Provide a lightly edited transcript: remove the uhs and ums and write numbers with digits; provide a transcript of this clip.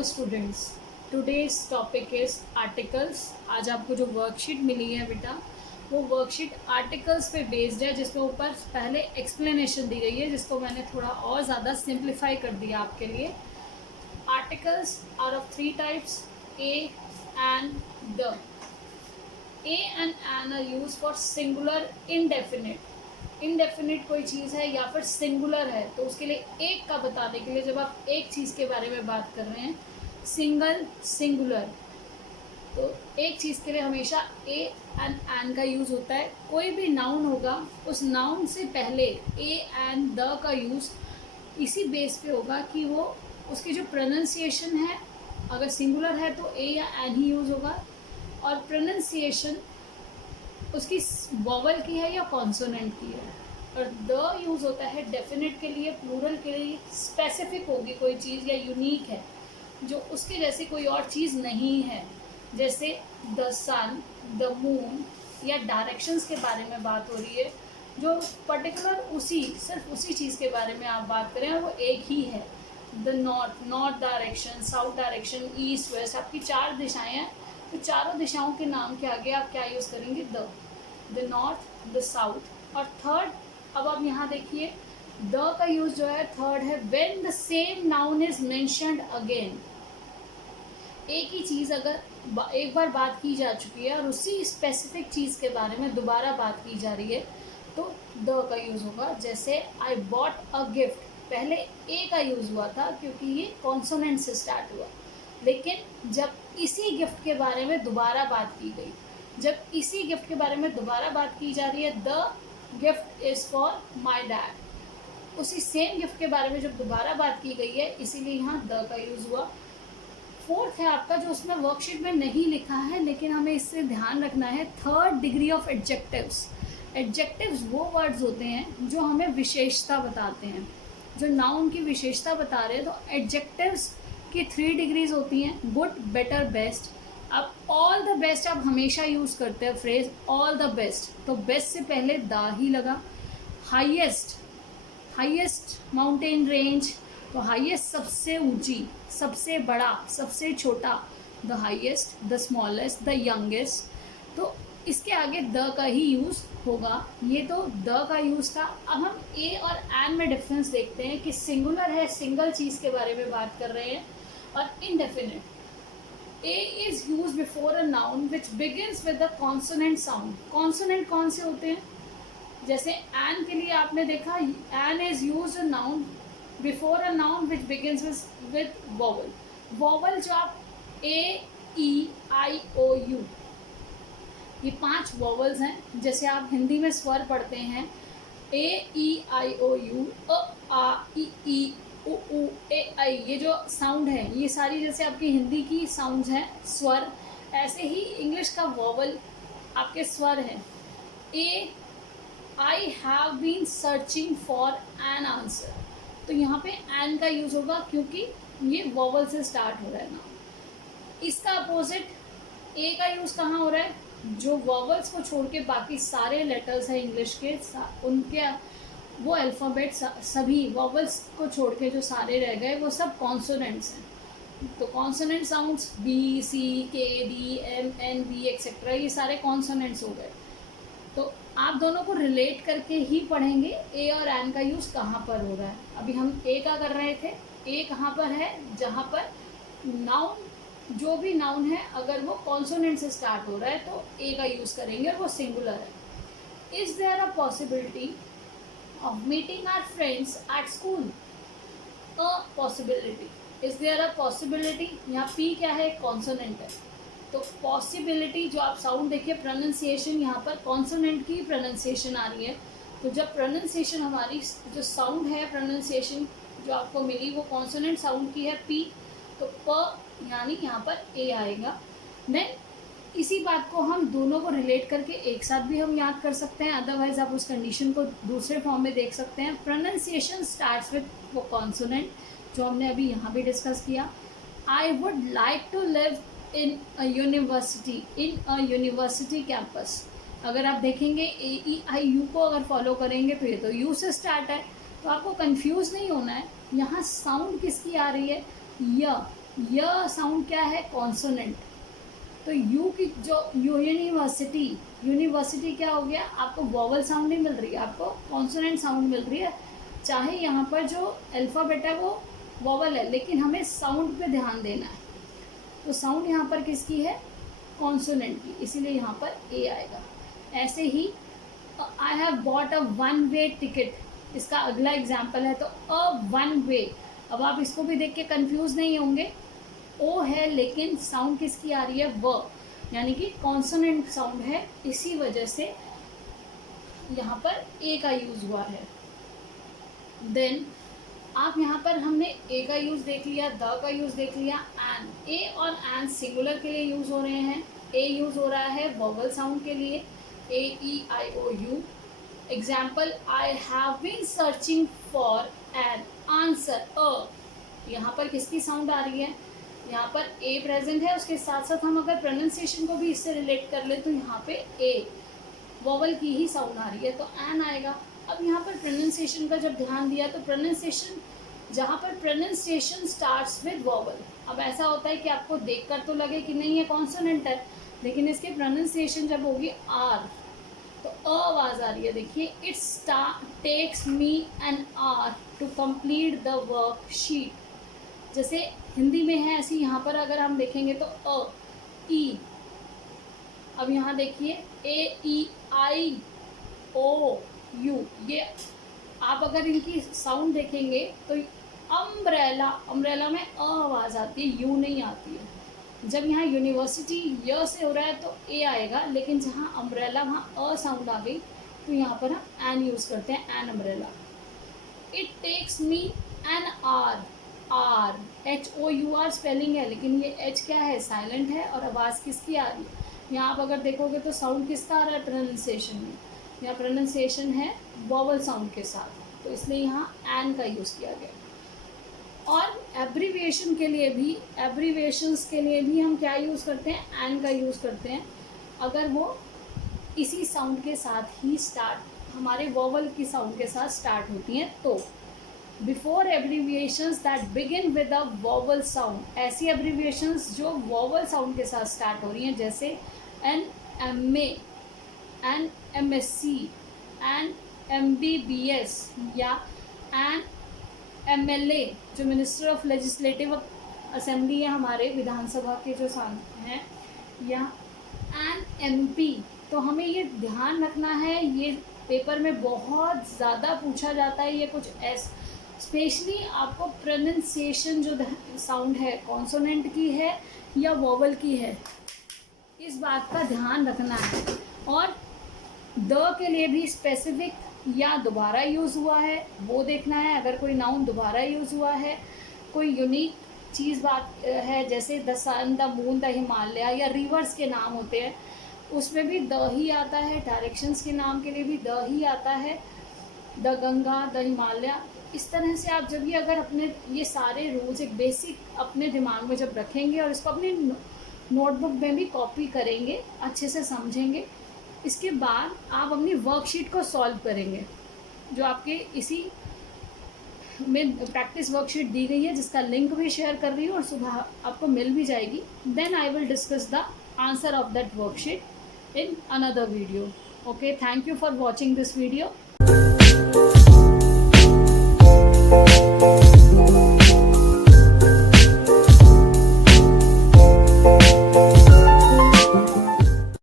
Hello students, today's topic is articles. आज आपको जो वर्कशीट मिली है बेटा, वो वर्कशीट आर्टिकल्स पे बेस्ड है, जिसके ऊपर पहले एक्सप्लेनेशन दी गई है, जिसको मैंने थोड़ा और ज़्यादा सिंप्लीफाई कर दिया आपके लिए। Articles are of three types, a and the. A and an are use for singular indefinite. Indefinite कोई चीज़ है या फिर सिंगुलर है, तो उसके लिए एक का बताने के लिए जब आप एक चीज़ के बारे में बात कर रहे हैं, सिंगल, सिंगुलर, तो एक चीज़ के लिए हमेशा ए एंड एन का यूज़ होता है। कोई भी नाउन होगा, उस नाउन से पहले ए एंड द का यूज़ इसी बेस पे होगा कि वो उसकी जो प्रोनाउंसिएशन है, अगर सिंगुलर है तो ए या एन ही यूज़ होगा, और प्रोनाउंसिएशन उसकी वॉवल की है या कॉन्सोनेंट की है। और द यूज़ होता है डेफिनेट के लिए, प्लूरल के लिए, स्पेसिफिक होगी कोई चीज़ या यूनिक है जो उसके जैसी कोई और चीज़ नहीं है, जैसे द सन, द मून, या डायरेक्शंस के बारे में बात हो रही है, जो पर्टिकुलर सिर्फ उसी चीज़ के बारे में आप बात करें और वो एक ही है। The north direction, south direction, east west, आपकी चार दिशाएं हैं, तो चारों दिशाओं के नाम के आगे आप क्या यूज़ करेंगे? The north, the south. और थर्ड, अब आप यहाँ देखिए, द का यूज़ जो है थर्ड है, when the same noun is mentioned again. एक ही चीज़ अगर एक बार बात की जा चुकी है और उसी स्पेसिफिक चीज़ के बारे में दोबारा बात की जा रही है, तो द का यूज़ होगा। जैसे आई बॉट अ गिफ्ट, पहले ए का यूज़ हुआ था क्योंकि ये कॉन्सोनेंट से स्टार्ट हुआ, लेकिन जब इसी गिफ्ट के बारे में दोबारा बात की गई, जब इसी गिफ्ट के बारे में दोबारा बात की जा रही है, the gift is for my dad, उसी सेम गिफ्ट के बारे में जब दोबारा बात की गई है, इसीलिए यहाँ द का यूज़ हुआ। फोर्थ है आपका, जो उसमें वर्कशीट में नहीं लिखा है लेकिन हमें इससे ध्यान रखना है, third degree of adjectives. Adjectives वो वर्ड्स होते हैं जो हमें विशेषता बताते हैं, जो नाउन की विशेषता बता रहे हैं। तो एडजेक्टिव्स की 3 डिग्रीज होती हैं, गुड, बेटर, बेस्ट। अब ऑल द बेस्ट आप हमेशा यूज़ करते हैं फ्रेज ऑल द बेस्ट, तो बेस्ट से पहले द ही लगा। हाईएस्ट, हाईएस्ट माउंटेन रेंज, तो हाईएस्ट सबसे ऊंची, सबसे बड़ा, सबसे छोटा, the highest, the smallest, the youngest, तो इसके आगे द का ही यूज़ होगा। ये तो द का यूज़ था। अब हम ए और एन में डिफरेंस देखते हैं कि सिंगुलर है, सिंगल चीज़ के बारे में बात कर रहे हैं, और indefinite. A is use before a noun which begins with the consonant sound. Consonant कौन से होते हैं? जैसे एन के लिए आपने देखा, an is use a noun before a noun which begins with vowel. Vowel जो आप ए, ई, आई, ओ, यू, ये 5 वॉवल्स हैं। जैसे आप हिंदी में स्वर पढ़ते हैं, ए, ई, आई, ओ, यू, अ, आ, ई, उ, ए, आई, ये जो साउंड है, ये सारी जैसे आपकी हिंदी की साउंड्स हैं, स्वर, ऐसे ही इंग्लिश का वॉवल आपके स्वर हैं। A, I have been searching for an answer, तो यहाँ पे एन का यूज़ होगा क्योंकि ये वॉवल से स्टार्ट हो रहा है ना। इसका अपोजिट ए का यूज़ कहाँ हो रहा है? जो वॉवल्स को छोड़ के बाकी सारे लेटर्स हैं इंग्लिश के, उनके वो अल्फ़ाबेट, सभी वॉवल्स को छोड़ के जो सारे रह गए वो सब कॉन्सोनेंट्स हैं। तो consonant sounds B, C, K, D, M, N, B etcetera, ये सारे कॉन्सोनेंट्स हो गए। तो आप दोनों को रिलेट करके ही पढ़ेंगे ए और एन का यूज़ कहाँ पर हो रहा है। अभी हम ए का कर रहे थे, ए कहाँ पर है? जहाँ पर नाउन, जो भी नाउन है अगर वो कॉन्सोनेंट से स्टार्ट हो रहा है तो ए का यूज़ करेंगे और वो सिंगुलर है। Is there a possibility of meeting our friends at school? A possibility, is there a possibility, यहाँ पी क्या है? कॉन्सोनेंट है, तो पॉसिबिलिटी, जो आप साउंड देखिए, प्रोनाउंसिएशन यहाँ पर कॉन्सोनेंट की प्रोनाउंसिएशन आ रही है, तो जब प्रोनाउंसिएशन हमारी, जो साउंड है, प्रोनाउंसिएशन जो आपको मिली वो कॉन्सोनेंट साउंड की है, पी, तो प यानी यहाँ पर ए आएगा। देन इसी बात को हम दोनों को रिलेट करके एक साथ भी हम याद कर सकते हैं, अदरवाइज आप उस कंडीशन को दूसरे फॉर्म में देख सकते हैं। प्रोनाउंसिएशन स्टार्ट्स विद वो कॉन्सोनेंट जो हमने अभी यहाँ भी डिस्कस किया। I would like to live in a university campus, अगर आप देखेंगे ए, ई, आई, यू को अगर फॉलो करेंगे तो ये तो यू से स्टार्ट है, तो आपको कंफ्यूज नहीं होना है। यहाँ साउंड किसकी आ रही है? य, यह साउंड क्या है, कॉन्सोनेंट। तो यू की जो यूनिवर्सिटी क्या हो गया, आपको वॉवल साउंड नहीं मिल रही है, आपको कॉन्सोनेंट साउंड मिल रही है। चाहे यहाँ पर जो अल्फ़ाबेट है वो वॉवल है, लेकिन हमें साउंड पे ध्यान देना है। तो साउंड यहाँ पर किसकी है, कॉन्सोनेंट की, इसीलिए यहाँ पर ए आएगा। ऐसे ही I have bought a one way ticket, इसका अगला एग्जाम्पल है। तो अ वन वे, अब आप इसको भी देख के कंफ्यूज नहीं होंगे, ओ है लेकिन साउंड किसकी आ रही है, व, यानी कि कॉन्सोनेंट साउंड है, इसी वजह से यहाँ पर ए का यूज़ हुआ है। देन आप यहाँ पर हमने ए का यूज़ देख लिया, द का यूज़ देख लिया, एन, ए और एन सिंगुलर के लिए यूज़ हो रहे हैं। ए यूज़ हो रहा है वोवल साउंड के लिए, A E I O U. Example, I have been searching for an answer, uh, यहाँ पर किसकी साउंड आ रही है, यहाँ पर ए प्रेजेंट है, उसके साथ साथ हम अगर प्रोनाउंसिएशन को भी इससे रिलेट कर ले तो यहाँ पे ए वोवल की ही साउंड आ रही है, तो एन आएगा। अब यहाँ पर प्रोनाउंसिएशन का जब ध्यान दिया तो प्रोनाउंसिएशन, जहाँ पर प्रोनाउंसिएशन स्टार्ट्स विद वोवल, अब ऐसा होता है कि आपको देखकर तो लगे कि नहीं ये कॉन्सोनेंट है, लेकिन इसके प्रोनाउंसिएशन जब होगी आर, तो अ आवाज़ आ रही है। देखिए, it's takes me an hour to complete the worksheet, जैसे हिंदी में है ऐसे यहाँ पर अगर हम देखेंगे तो अ, ई। अब यहाँ देखिए ए ई आई ओ यू, ये आप अगर इनकी साउंड देखेंगे तो अम्ब्रेला, अम्ब्रेला में अ आवाज़ आती है, यू नहीं आती है। जब यहाँ यूनिवर्सिटी य से हो रहा है तो ए आएगा, लेकिन जहाँ अम्ब्रेला वहाँ अ साउंड आ गई, तो यहाँ पर हम एन यूज़ करते हैं, an umbrella. It takes me an hour, hour H O U R spelling है, लेकिन ये एच क्या है, साइलेंट है, और आवाज़ किसकी आ रही है, यहाँ आप अगर देखोगे तो साउंड किसका आ रहा है प्रोनाउंसिएशन में, यहाँ प्रोनाउंसिएशन है वोवल साउंड के साथ, तो इसलिए यहाँ एन का यूज़ किया गया। और एब्रीविएशन के लिए भी, एब्रीविएशंस के लिए भी हम क्या यूज़ करते हैं, एन का यूज़ करते हैं, अगर वो इसी साउंड के साथ ही स्टार्ट, हमारे वोवल की साउंड के साथ स्टार्ट होती हैं। तो before abbreviations that begin with a vowel sound, ऐसी एब्रीविएशंस जो वोवल साउंड के साथ स्टार्ट हो रही हैं, जैसे an M A, an M S C, an M B B S, या एन एम एल ए, जो मिनिस्टर ऑफ लेजिस्लेटिव असेंबली है हमारे विधानसभा के जो हैं, या एन एम पी। तो हमें ये ध्यान रखना है, ये पेपर में बहुत ज़्यादा पूछा जाता है, ये कुछ स्पेशली आपको प्रोनाउंसिएशन जो साउंड है कॉन्सोनेंट की है या वोवल की है, इस बात का ध्यान रखना है। और द के लिए भी स्पेसिफिक या दोबारा यूज़ हुआ है वो देखना है, अगर कोई नाउन दोबारा यूज़ हुआ है, कोई यूनिक चीज़ बात है, जैसे the sun, the moon, the Himalaya, या रिवर्स के नाम होते हैं, उसमें भी द ही आता है। डायरेक्शंस के नाम के लिए भी द ही आता है, द गंगा, द हिमालय। इस तरह से आप जब ये अगर अपने ये सारे रूल्स एक बेसिक अपने दिमाग में जब रखेंगे और इसको अपनी नोटबुक में भी कॉपी करेंगे, अच्छे से समझेंगे, इसके बाद आप अपनी वर्कशीट को सॉल्व करेंगे, जो आपके इसी में प्रैक्टिस वर्कशीट दी गई है, जिसका लिंक भी शेयर कर रही हूँ और सुबह आपको मिल भी जाएगी। Then I will discuss the answer of that worksheet in another video. Okay, thank you for watching this video.